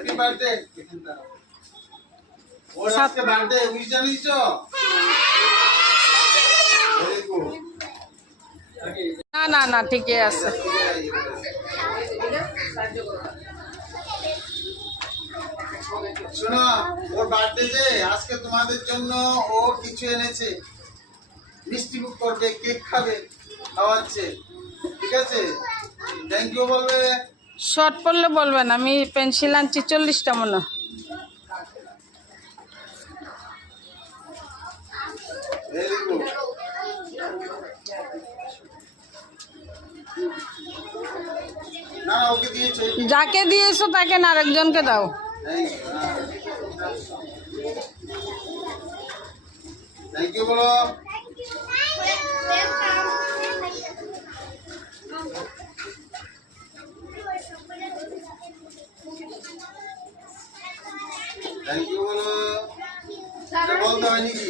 Happy birthday. ওর আজকে birthday, wish জানিয়েছো? Very good. না না না ঠিকই আছে। শোনো, ওর বার্থডে যে আজকে তোমাদের জন্য ও কিছু এনেছে, মিষ্টি মুখ করবে, কেক খাবে, খাওয়াচ্ছে, ঠিক আছে? থ্যাংক ইউ বলবে। শর্ট পড়লে বলবেন, আমি পেন্সিল আনছি 40টা মনে। Very good. না ওকে দিয়েছে। যাকে দিয়েছো তাকে না, আরেকজনকে দাও। থ্যাংক ইউ বলো। থ্যাংক ইউ বলো। বলতে হয় নাকি?